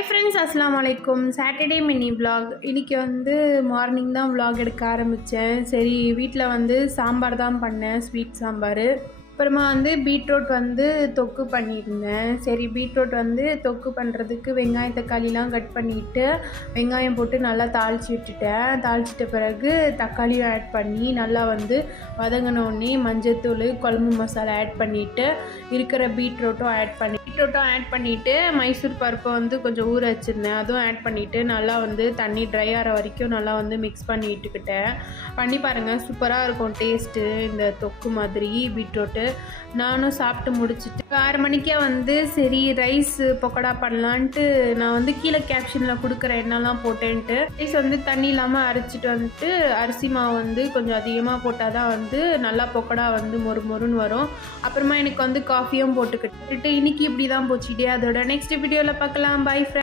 Hey friends, Assalamu alaikum. Saturday mini vlog. இன்னைக்கு வந்து morning தான் vlog எடுக்க ஆரம்பித்தேன். சரி வீட்டில் வந்து சாம்பார் தான் பண்ணேன், ஸ்வீட் சாம்பார். அப்புறமா வந்து பீட்ரூட் வந்து தொக்கு பண்ணியிருந்தேன். சரி பீட்ரூட் வந்து தொக்கு பண்ணுறதுக்கு வெங்காயம் தக்காளிலாம் கட் பண்ணிவிட்டு வெங்காயம் போட்டு நல்லா தாளித்து விட்டுட்டேன். தாளிச்சிட்ட பிறகு தக்காளியும் ஆட் பண்ணி நல்லா வந்து வதங்கினோடனே மஞ்சத்தூள் குழம்பு மசாலா ஆட் பண்ணிவிட்டு இருக்கிற பீட்ரூட்டும் ஆட் பண்ணிவிட்டு மைசூர் பருப்பை வந்து கொஞ்சம் ஊற வச்சுருந்தேன், அதுவும் ஆட் பண்ணிவிட்டு நல்லா வந்து தண்ணி ட்ரை ஆகிற வரைக்கும் நல்லா வந்து மிக்ஸ் பண்ணி விட்டுக்கிட்டேன். பண்ணி பாருங்கள், சூப்பராக இருக்கும் டேஸ்ட்டு இந்த தொக்கு மாதிரி பீட்ரூட்டு. நானும் சாப்பிட்டு முடிச்சுட்டு 6 மணிக்கே வந்து சரி ரைஸ் பக்கோடா பண்ணலான்ட்டு நான் வந்து கீழே கேப்ஷனில் கொடுக்குற எண்ணெய்லாம் போட்டேன்ட்டு ரைஸ் வந்து தண்ணி இல்லாமல் அரைச்சிட்டு வந்துட்டு அரிசி மாவு வந்து கொஞ்சம் அதிகமாக போட்டால் தான் வந்து நல்லா பக்கோடா வந்து மொறுன்னு வரும். அப்புறமா எனக்கு வந்து காஃபியும் போட்டுக்கிட்டு இன்னைக்கு இப்படி தான் போச்சுட்டே. அதோட நெக்ஸ்ட் வீடியோவில் பார்க்கலாம். Bye friends.